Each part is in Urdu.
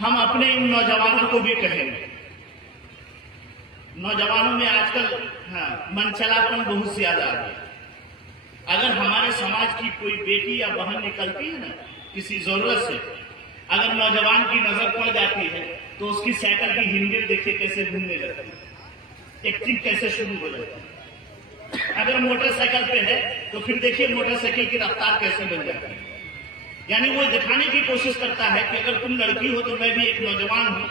ہم اپنے ان نوجوانوں کو بھی کہیں گے. نوجوانوں میں آج کل من چلا پن بہت زیادہ آ گیا. اگر ہمارے سماج کی کوئی بیٹی یا بہن نکلتی ہے نا کسی ضرورت سے، اگر نوجوان کی نظر پڑ جاتی ہے تو اس کی سائیکل کی ہینڈل دیکھے کیسے گھومنے لگتی ہے، ایکٹنگ کیسے شروع ہو جاتی ہے. اگر موٹر سائیکل پہ ہے تو پھر دیکھیے موٹر سائیکل کی رفتار کیسے بن جاتی ہے. یعنی وہ دکھانے کی کوشش کرتا ہے کہ اگر تم لڑکی ہو تو میں بھی ایک نوجوان ہوں،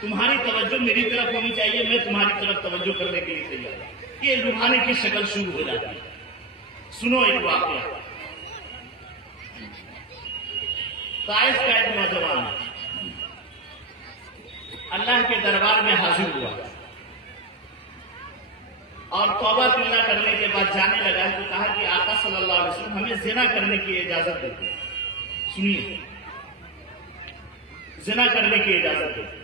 تمہاری توجہ میری طرف ہونی چاہیے، میں تمہاری طرف توجہ کرنے کے لیے تیار ہوں. یہ لبھانے کی شکل شروع ہو جاتی ہے. سنو ایک واقعہ. طائف کا ایک نوجوان اللہ کے دربار میں حاضر ہوا اور توبہ توبہ کرنے کے بعد جانے لگا تو کہا کہ آقا صلی اللہ علیہ وسلم ہمیں زنا کرنے کی اجازت دیتے. سنیے، زنا کرنے کی اجازت دیتے.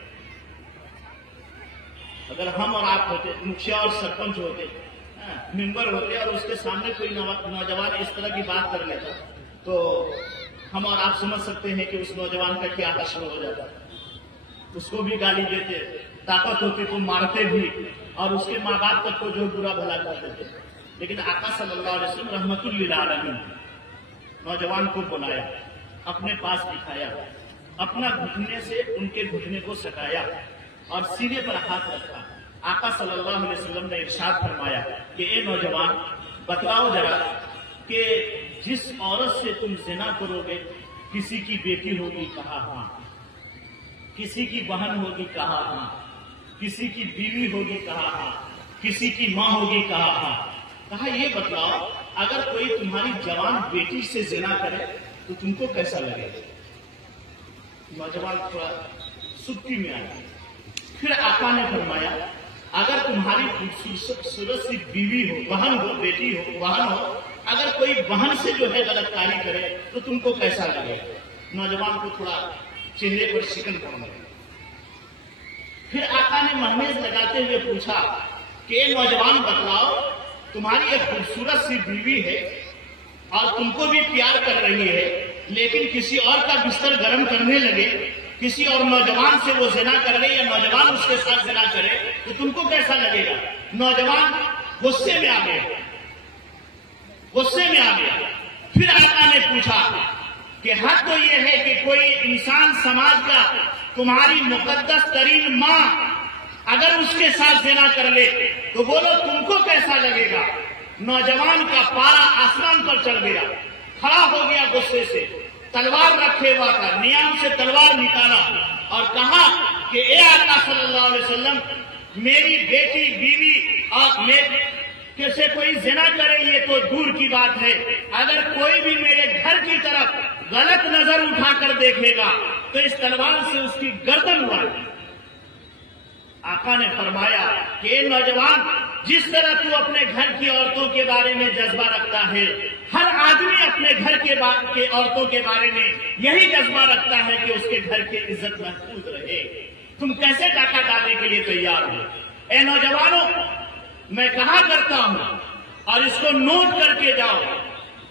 اگر ہم اور آپ ہوتے، مکھیا اور سرپنچ ہوتے، ممبر ہوتے اور اس کے سامنے کوئی نوجوان اس طرح کی بات کر لیتا تو ہم اور آپ سمجھ سکتے ہیں کہ اس نوجوان کا کیا حشر ہو جاتا. اس کو بھی گالی دیتے، طاقت ہوتی تو مارتے بھی، اور اس کے ماں باپ تک کو جو برا بھلا کرتے تھے. لیکن آقا صلی اللہ علیہ وسلم رحمت للعالمین نوجوان کو بلایا، اپنے پاس بٹھایا، اپنا گھٹنے سے ان کے گھٹنے کو سٹایا اور سینے پر ہاتھ رکھا. آقا صلی اللہ علیہ وسلم نے ارشاد فرمایا کہ اے نوجوان بتلاؤ ذرا کہ جس عورت سے تم زنا کرو گے کسی کی بیٹی ہوگی؟ کہا ہاں. کسی کی بہن ہوگی؟ کہا ہاں. کسی کی بیوی ہوگی؟ کہا ہاں. کسی کی ماں ہوگی؟ کہا ہاں. کہا یہ بتلاؤ اگر کوئی تمہاری جوان بیٹی سے زنا کرے تو تم کو کیسا لگے گا؟ نوجوان تھوڑا سستی میں آیا. پھر آقا نے فرمایا اگر تمہاری خوبصورت سی بیوی ہو، بہن ہو، بیٹی ہو، بہن ہو، اگر کوئی بہن سے جو ہے غلط کاری کرے تو تم کو کیسا لگے گا؟ نوجوان کو تھوڑا چہرے پر شکن پڑنے لگی. پھر آقا نے مہمیز لگاتے ہوئے پوچھا کہ اے نوجوان بتلاؤ تمہاری ایک خوبصورت سی بیوی ہے اور تم کو بھی پیار کر رہی ہے، لیکن کسی اور کا بستر گرم کرنے لگے، کسی اور نوجوان سے وہ زنا کر لے یا نوجوان اس کے ساتھ زنا کرے تو تم کو کیسا لگے گا؟ نوجوان غصے میں آ گیا، غصے میں آ گیا. پھر آقا نے پوچھا کہ حق تو یہ ہے کہ کوئی انسان سماج کا تمہاری مقدس ترین ماں اگر اس کے ساتھ زنا کر لے تو بولو تم کو کیسا لگے گا؟ نوجوان کا پارا آسمان پر چڑھ گیا، کھڑا ہو گیا غصے سے، تلوار رکھے ہوا تھا، نیام سے تلوار نکالا اور کہا کہ اے آقا صلی اللہ علیہ وسلم میری بیٹی بیوی اور میرے سے کوئی زنا کرے یہ تو دور کی بات ہے، اگر کوئی بھی میرے گھر کی طرف غلط نظر اٹھا کر دیکھے گا تو اس تلوار سے اس کی گردن اڑا دی. آقا نے فرمایا کہ اے نوجوان جس طرح تو اپنے گھر کی عورتوں کے بارے میں جذبہ رکھتا ہے، ہر آدمی اپنے گھر کے عورتوں کے بارے میں یہی جذبہ رکھتا ہے کہ اس کے گھر کی عزت محفوظ رہے. تم کیسے ڈاکہ ڈالنے کے لیے تیار ہو؟ اے نوجوانوں میں کہا کرتا ہوں اور اس کو نوٹ کر کے جاؤ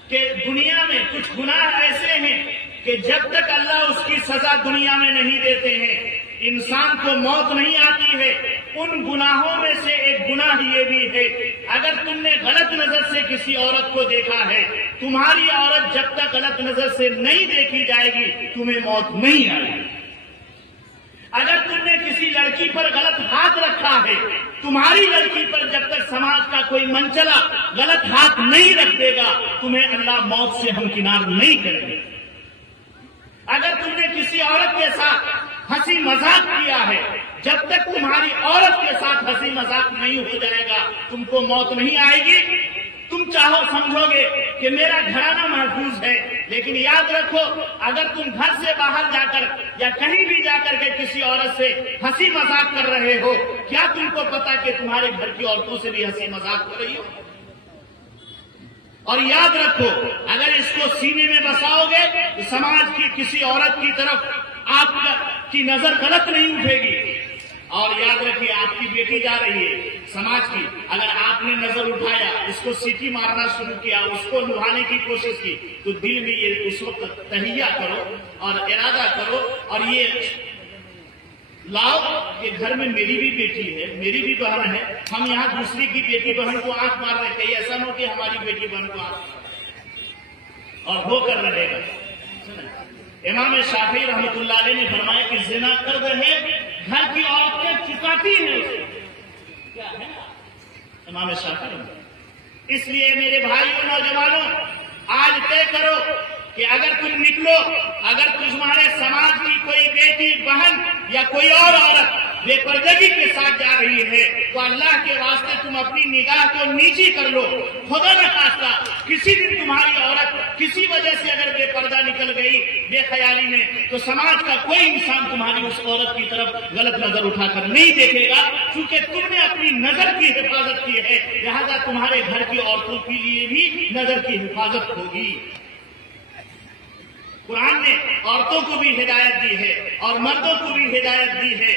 کہ دنیا میں کچھ گناہ ایسے ہیں کہ جب تک اللہ اس کی سزا دنیا میں نہیں دیتے ہیں انسان کو موت نہیں آتی ہے. ان گناہوں میں سے ایک گناہ یہ بھی ہے اگر تم نے غلط نظر سے کسی عورت کو دیکھا ہے، تمہاری عورت جب تک غلط نظر سے نہیں دیکھی جائے گی تمہیں موت نہیں آئے گی. اگر تم نے کسی لڑکی پر غلط ہاتھ رکھا ہے، تمہاری لڑکی پر جب تک سماج کا کوئی منچلا غلط ہاتھ نہیں رکھ دے گا تمہیں اللہ موت سے ہمکنار نہیں کرے گا. اگر تم نے کسی عورت کے ساتھ ہنسی مذاق کیا ہے، جب تک تمہاری عورت کے ساتھ ہنسی مذاق نہیں ہو جائے گا تم کو موت نہیں آئے گی. تم چاہو سمجھو گے کہ میرا گھرانہ محفوظ ہے، لیکن یاد رکھو اگر تم گھر سے باہر جا کر یا کہیں بھی جا کر کے کسی عورت سے ہنسی مذاق کر رہے ہو، کیا تم کو پتا کہ تمہارے گھر کی عورتوں سے بھی ہنسی مذاق کر رہی ہو؟ اور یاد رکھو اگر اس کو سینے میں بساؤ گے تو سماج کی کسی عورت کی طرف آپ کی نظر غلط نہیں اٹھے گی اور یاد رکھیے آپ کی بیٹی جا رہی ہے سماج کی، اگر آپ نے نظر اٹھایا، اس کو سیٹی مارنا شروع کیا، اس کو لبھانے کی کوشش کی، تو دل میں یہ اس وقت تہیہ کرو اور ارادہ کرو اور یہ لاؤ کہ گھر میں میری بھی بیٹی ہے، میری بھی بہن ہے، ہم یہاں دوسری کی بیٹی بہن کو آنکھ مار رہے ہیں، ایسا نہ ہو کہ ہماری بیٹی بہن کو آنکھ اور وہ کر رہے گا۔ امام شافعی رحمۃ اللہ علیہ نے فرمایا کہ زنا کر رہے گھر کی عورتیں چکاتی ہیں اسے، کیا ہے امام شافعی۔ اس لیے میرے بھائیوں نوجوانوں، آج طے کرو کہ اگر تم نکلو، اگر تمہارے سماج کی کوئی بیٹی بہن یا کوئی اور عورت بے پردگی کے ساتھ جا رہی ہے تو اللہ کے واسطے تم اپنی نگاہ کو نیچی کر لو۔ خدا نخواستہ کسی دن تمہاری عورت کسی وجہ سے اگر بے پردہ نکل گئی بے خیالی میں، تو سماج کا کوئی انسان تمہاری اس عورت کی طرف غلط نظر اٹھا کر نہیں دیکھے گا، کیونکہ تم نے اپنی نظر کی حفاظت کی ہے، لہذا تمہارے گھر کی عورتوں کے لیے بھی نظر کی حفاظت ہوگی۔ قرآن نے عورتوں کو بھی ہدایت دی ہے اور مردوں کو بھی ہدایت دی ہے۔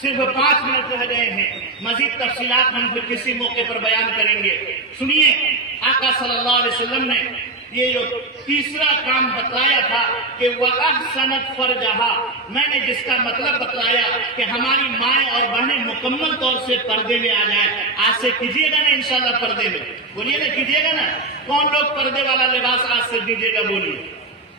صرف 5 منٹ رہ گئے ہیں، مزید تفصیلات ہم پھر کسی موقع پر بیان کریں گے۔ سنیے، آقا صلی اللہ علیہ وسلم نے یہ جو تیسرا کام بتلایا تھا کہ وَأَحْسَنَتْ فَرْجَهَا، میں نے جس کا مطلب بتلایا کہ ہماری مائیں اور بہنیں مکمل طور سے پردے میں آ جائیں۔ آج سے کیجیے گا نا انشاءاللہ پردے میں، بولیے نا کیجیے گا نا۔ کون لوگ پردے والا لباس آج سے دیجیے گا، بولیے۔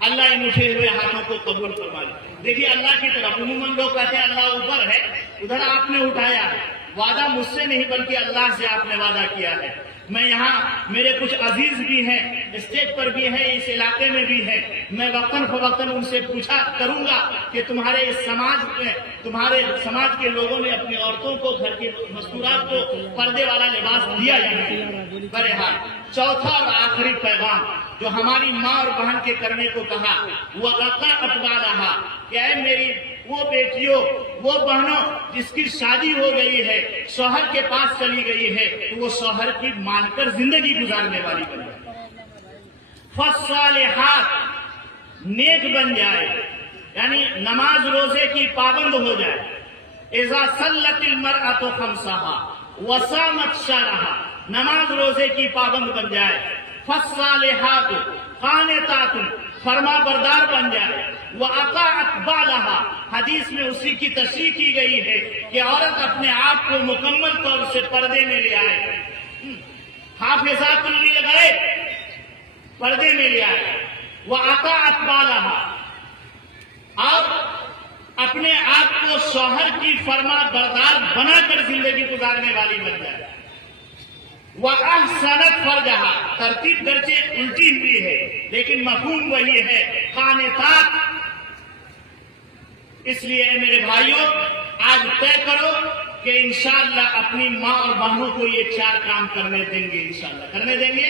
اللہ ان اٹھے ہوئے ہاتھوں کو قبول فرمائے۔ دیکھیے اللہ کی طرف عموماً لوگ کہتے ہیں اللہ اوپر ہے، ادھر آپ نے اٹھایا ہے۔ وعدہ مجھ سے نہیں بلکہ اللہ سے آپ نے وعدہ کیا ہے۔ میں یہاں میرے کچھ عزیز بھی ہیں، اسٹیج پر بھی ہیں، اس علاقے میں بھی ہیں، میں وقتاً فوقتاً ان سے پوچھا کروں گا کہ تمہارے اس سماج میں، تمہارے سماج کے لوگوں نے اپنی عورتوں کو، گھر کی مستورات کو پردے والا لباس دیا یا نہیں؟ بہرحال چوتھا اور آخری پیغام جو ہماری ماں اور بہن کے کرنے کو کہا، وہ رہا کہ اے میری وہ بیٹیوں، وہ بہنوں جس کی شادی ہو گئی ہے، شوہر کے پاس چلی گئی ہے، تو وہ شوہر کی مان کر زندگی گزارنے والی بن جائے۔ فالصالحات، نیک بن جائے، یعنی نماز روزے کی پابند ہو جائے۔ اذا صلت المرأة خمسها وصامت شهرها، نماز روزے کی پابند بن جائے۔ فالصالحات قانتات، فرما بردار بن جائے۔ وَأَطَاعَتْ بَعْلَهَا، حدیث میں اسی کی تشریح کی گئی ہے کہ عورت اپنے آپ کو مکمل طور سے پردے میں لے آئے، حافظات بھی لگائے، پردے میں لے آئے۔ وَأَطَاعَتْ بَعْلَهَا، اور اپنے آپ کو شوہر کی فرما بردار بنا کر زندگی گزارنے والی بن جائے۔ وَأَحْسَنَتْ فَرْجَهَا، ترتیب گرچہ الٹی ہوئی ہے لیکن مفہوم وہی ہے، قانتات۔ اس لیے میرے بھائیوں، آج طے کرو کہ انشاءاللہ اپنی ماں اور بہنوں کو یہ 4 کام کرنے دیں گے، انشاءاللہ کرنے دیں گے۔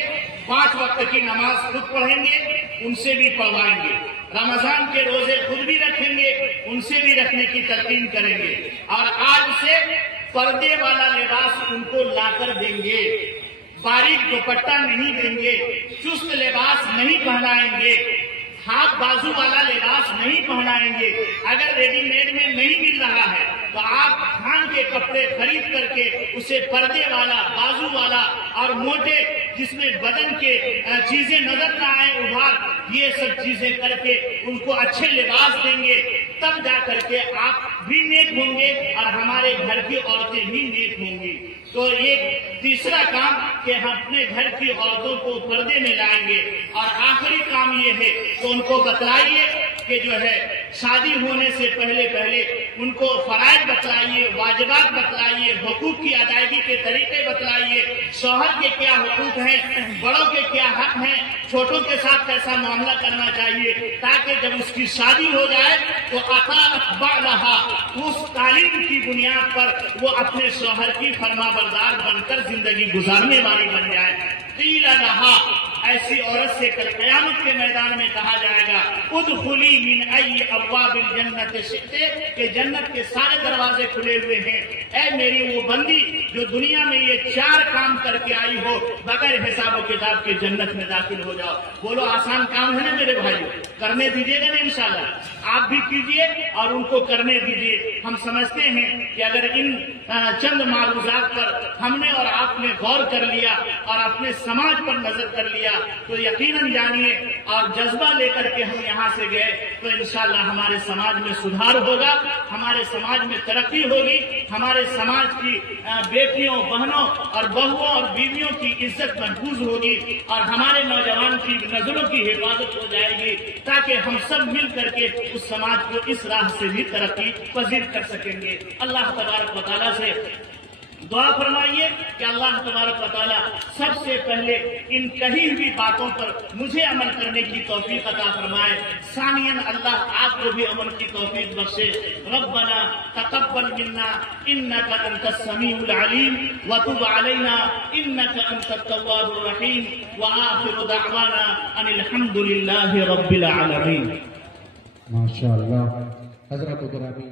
5 وقت کی نماز خود پڑھیں گے، ان سے بھی پڑھوائیں گے۔ رمضان کے روزے خود بھی رکھیں گے، ان سے بھی رکھنے کی تلقین کریں گے۔ اور آج سے پردے والا لباس ان کو لا کر دیں گے، باریک دوپٹہ نہیں دیں گے، چست لباس نہیں پہنائیں گے، ہاتھ بازو والا لباس نہیں پہنائیں گے۔ اگر ریڈی میڈ میں نہیں مل رہا ہے تو آپ تھان کے کپڑے خرید کر کے اسے پردے والا، بازو والا اور موٹے، جس میں بدن کے چیزیں نظر نہ آئے ابھار، یہ سب چیزیں کر کے ان کو اچھے لباس دیں گے، تب جا کر کے آپ بھی نیک ہوں گے اور ہمارے گھر کی عورتیں بھی نیک ہوں گی۔ تو یہ تیسرا کام کہ ہم اپنے گھر کی عورتوں کو پردے میں لائیں گے۔ اور آخری کام یہ ہے کہ ان کو بتلائیے کہ جو ہے شادی ہونے سے پہلے ان کو فرائض بتلائیے، واجبات بتلائیے، حقوق کی ادائیگی کے طریقے بتلائیے، شوہر کے کیا حقوق ہیں، بڑوں کے کیا حق ہیں، چھوٹوں کے ساتھ کیسا معاملہ کرنا چاہیے، تاکہ جب اس کی شادی ہو جائے تو اطاعت بعلها، اس تعلیم کی بنیاد پر وہ اپنے شوہر کی فرما بردار بن کر زندگی گزارنے والی بن جائے۔ قیل لها، ایسی عورت سے کل قیامت کے میدان میں کہا جائے گا ادخلی من ای ابواب الجنت شئت کہ جنت کے سارے دروازے کھلے ہوئے ہیں، اے میری وہ بندی جو دنیا میں یہ 4 کام کر کے آئی ہو، بغیر حساب و کتاب کے جنت میں داخل ہو جاؤ۔ بولو آسان کام ہے نا میرے بھائی، کرنے دیجیے گا نا انشاءاللہ، آپ بھی کیجیے اور ان کو کرنے دیجیے۔ ہم سمجھتے ہیں کہ اگر ان چند معروضات پر ہم نے اور آپ نے غور کر لیا اور اپنے سماج پر نظر کر لیا تو یقیناً جانیے اور جذبہ لے کر کے ہم یہاں سے گئے تو انشاءاللہ ہمارے سماج میں سدھار ہوگا، ہمارے سماج میں ترقی ہوگی، ہمارے سماج کی بیٹیوں، بہنوں اور بہووں اور بیویوں کی عزت محفوظ ہوگی اور ہمارے نوجوان کی نسلوں کی حفاظت ہو جائے گی، تاکہ ہم سب مل کر کے اس سماج کو اس راہ سے بھی ترقی پذیر کر سکیں گے۔ اللہ تبارک و تعالیٰ سے دعا فرمائیے کہ اللہ تبارک و تعالیٰ سب سے پہلے ان کہی ہوئی باتوں پر مجھے عمل کرنے کی توفیق عطا فرمائے، ثانیاً اللہ آپ کو بھی عمل کی توفیق بخشے۔ ربنا تقبل منا انک انت السمیع العلیم وتب علینا انک انت التواب الرحیم وآخر دعوانا ان الحمد للہ رب العالمین۔ ماشاء اللہ حضرت گرامی